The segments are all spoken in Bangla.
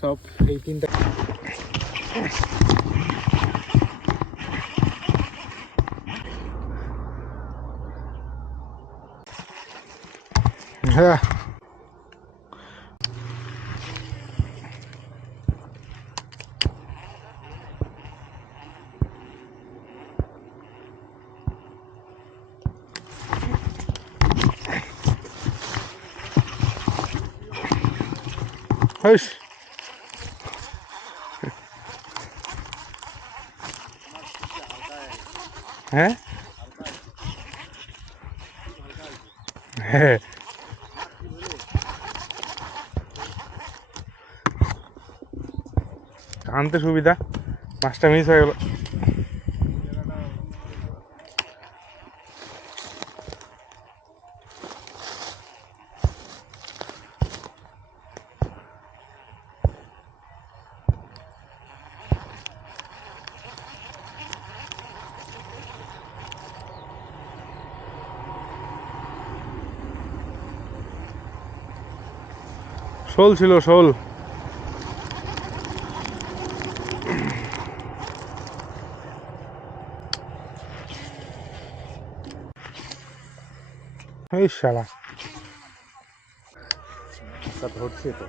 সব এই তিনটা। হ্যাঁ হ্যাঁ হ্যাঁ আনতে সুবিধা, মাছটা মিস হয়ে গেল। শোল ছিল, শোল। এই শালা ধরছে তো।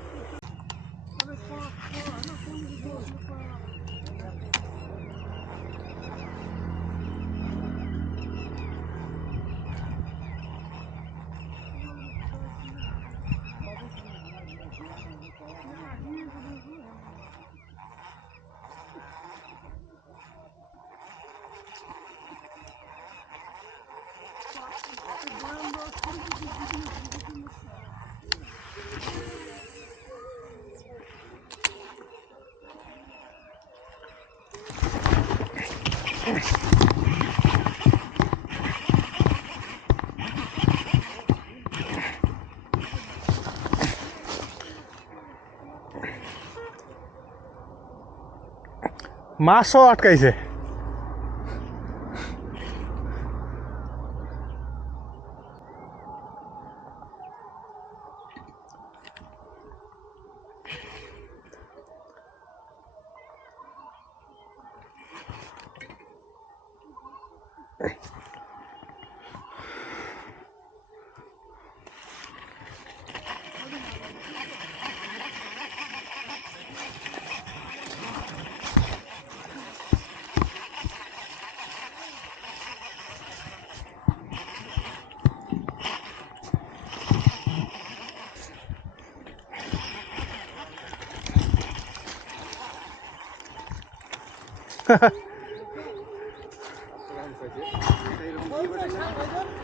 মাছও আটকাইছে।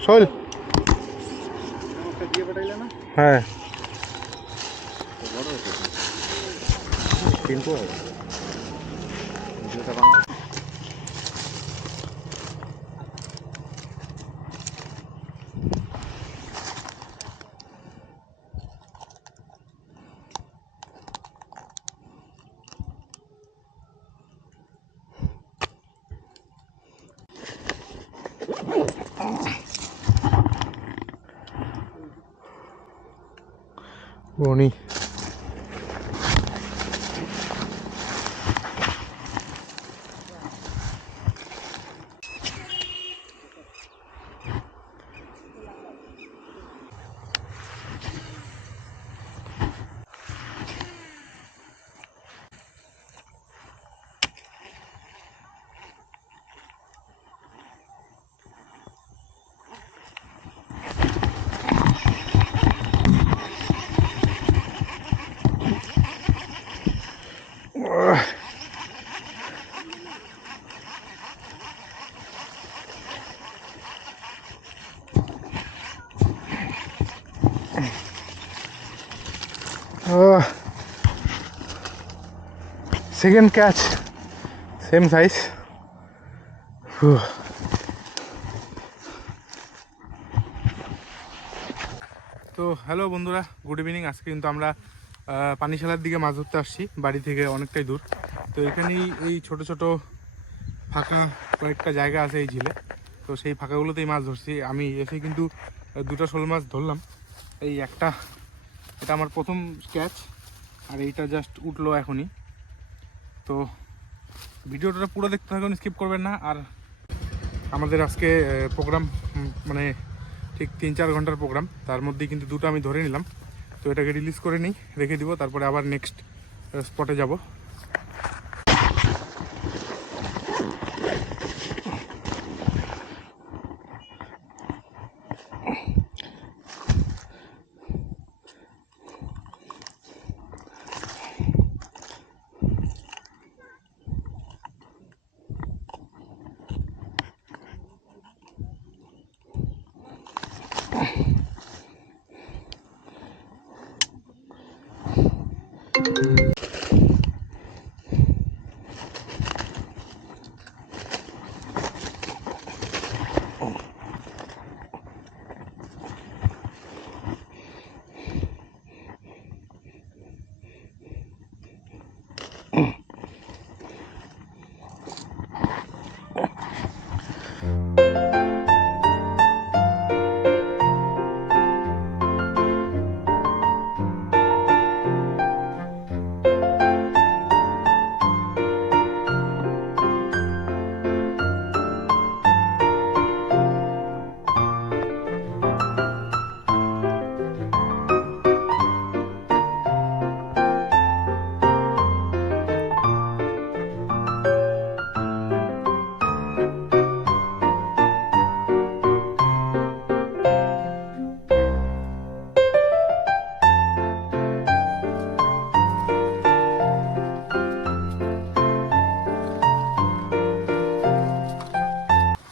শোল। হ্যাঁ বনি। Second catch, same size. তো হ্যালো বন্ধুরা, গুড ইভিনিং। আজকে কিন্তু আমরা পানিশালার দিকে মাছ ধরতে আসছি, বাড়ি থেকে অনেকটাই দূর। তো এখানেই এই ছোট ছোট ফাঁকা কয়েকটা জায়গা আছে এই ঝিলে, তো সেই ফাঁকাগুলোতেই মাছ ধরছি। আমি এসে কিন্তু দুটো শোল মাছ ধরলাম। এই একটা, এটা আমার প্রথম ক্যাচ। আর এইটা জাস্ট উঠলো এখনই। তো ভিডিওটা পুরো দেখতে থাকুন, স্কিপ করবেন না। আর আমাদের আজকে প্রোগ্রাম মানে ঠিক 3-4 ঘন্টার প্রোগ্রাম, তার মধ্যেই কিন্তু দুটো আমি ধরে নিলাম। তো এটাকে রিলিজ করে নিই, রেখে দিব, তারপরে আবার নেক্সট স্পটে যাব।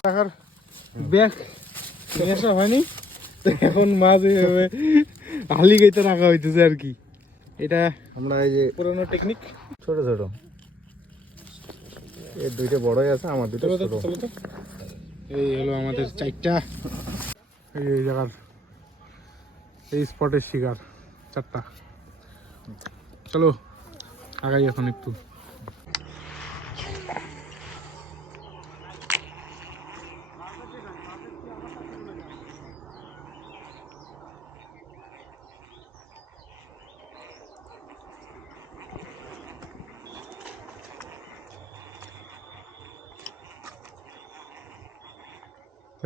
টাকার ব্যাগ নিয়ে আসা হয়নি, তো এখন মাছ এইভাবে হালি গাইতে রাখা হইতেছে আর কি। এটা আমরা এই যে পুরোনো টেকনিক। ছোট ছোট এই দুইটা বড়ই আছে, আমার দুটো চলো তো, ছোট। চলো তো। এই হলো আমাদের 4টা, এই জায়গার এই স্পটের শিকার 4টা। চলো আগাই এখন একটু।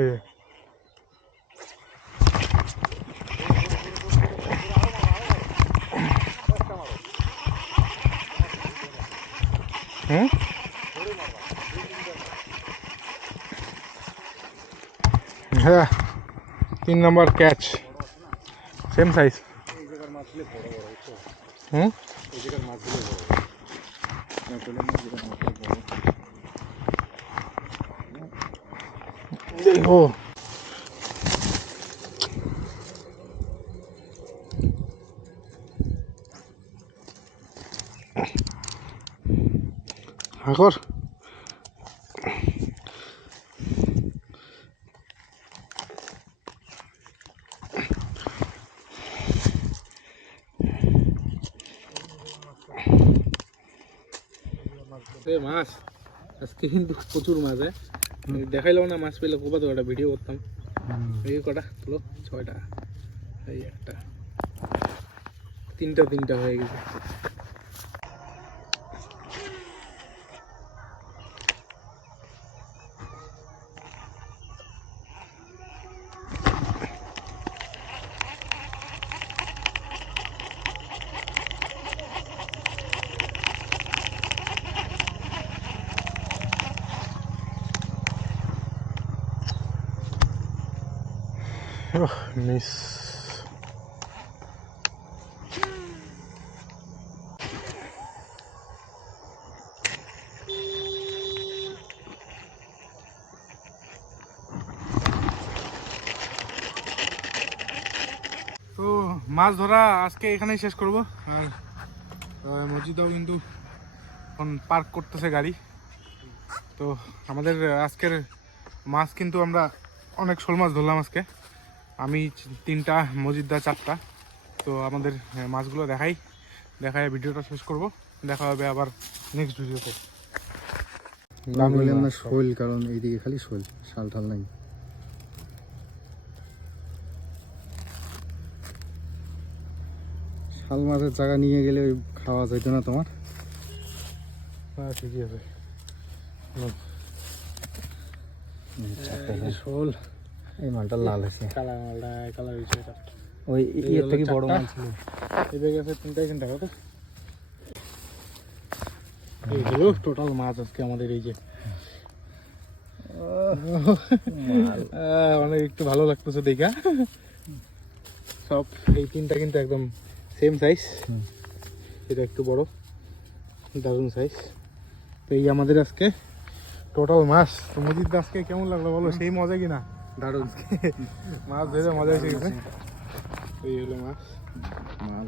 এই হুম, হ্যাঁ 3 নম্বর ক্যাচ, সেম সাইজ। হুম, দেখো হাকর। মাছ আজকে কিন্তু প্রচুর মাছ, দেখাইলাম না, মাছ পেলে কোপা তো একটা ভিডিও করতাম। এই কটা হলো 6টা, এই একটা, 3টা হয়ে গেছে। মিস তো মাছ ধরা আজকে এখানেই শেষ করব। আর মসজিদাও কিন্তু এখন পার্ক করতেছে গাড়ি। তো আমাদের আজকের মাছ কিন্তু আমরা অনেক শোল মাছ ধরলাম আজকে। আমি 3টা, মসজিদা 4টা। তো আমাদের মাছগুলো দেখায় ভিডিওটা শেষ করব। দেখা হবে আবার নেক্সট ভিডিওতে। বললাম না শোল, কারণ এইদিকে খালি শোল, শাল ঠাল নাই। শাল মাছের জায়গা নিয়ে গেলে ওই খাওয়া যেত না তোমার? হ্যাঁ ঠিকই আছে। চারটে শোল এই মালটা লাল আছে, কালার মালটা কালার হয়েছে এটা। ওই এই এর হলো থেকে বড় চারটা। মাছ ছিল। এদের কাছে তিনটাই টাকা তো এইগুলো টোটাল মাছ আজকে আমাদের এই যে অনেক একটু ভালো লাগতেছে দেখা। সব এই তিনটা কিন্তু একদম সেম সাইজ, এটা একটু বড়, দারুণ সাইজ। তো এই আমাদের আজকে টোটাল মাছ। তো মজিদ আজকে কেমন লাগলো বলো? সেই মজা কিনা? দারুণ মাছ ধরে মজা এসে গেছে। এই হলো মাছ। মাছ